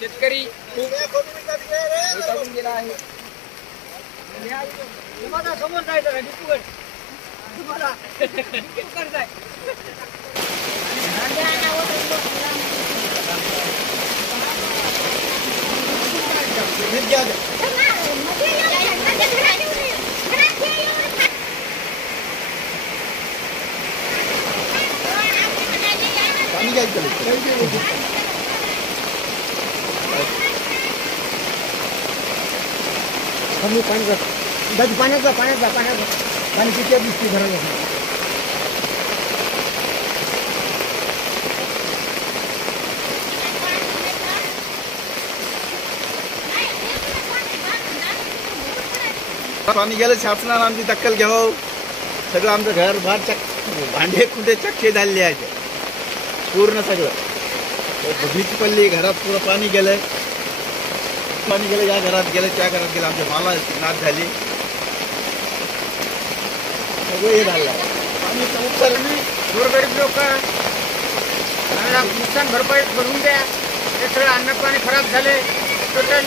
शेतकरी खूप वैतागून गेला आहे. तुम्हाला समोर जायचं का डिपूकडे? तुम्हाला डिपूकडे जाय. पाणी घ्यायचं कमी पाण्याचा पाणी किती दिसते घराला. पाणी गेलं शासनानं आमची दखल घ्यावं. सगळं आमचं घर बार भांडे कुठे चक्के झालेले आहेत पूर्ण सगळं. भीती पडली घरात पुरं पाणी गेलं या घरात गेलं त्या घरात गेलं. आमच्या माला नाश झाली सगळं हे झालं. आम्ही गोरगरीब लोक नुकसान भरपाई भरून द्या. हे सगळं अन्न पाणी खराब झाले टोटल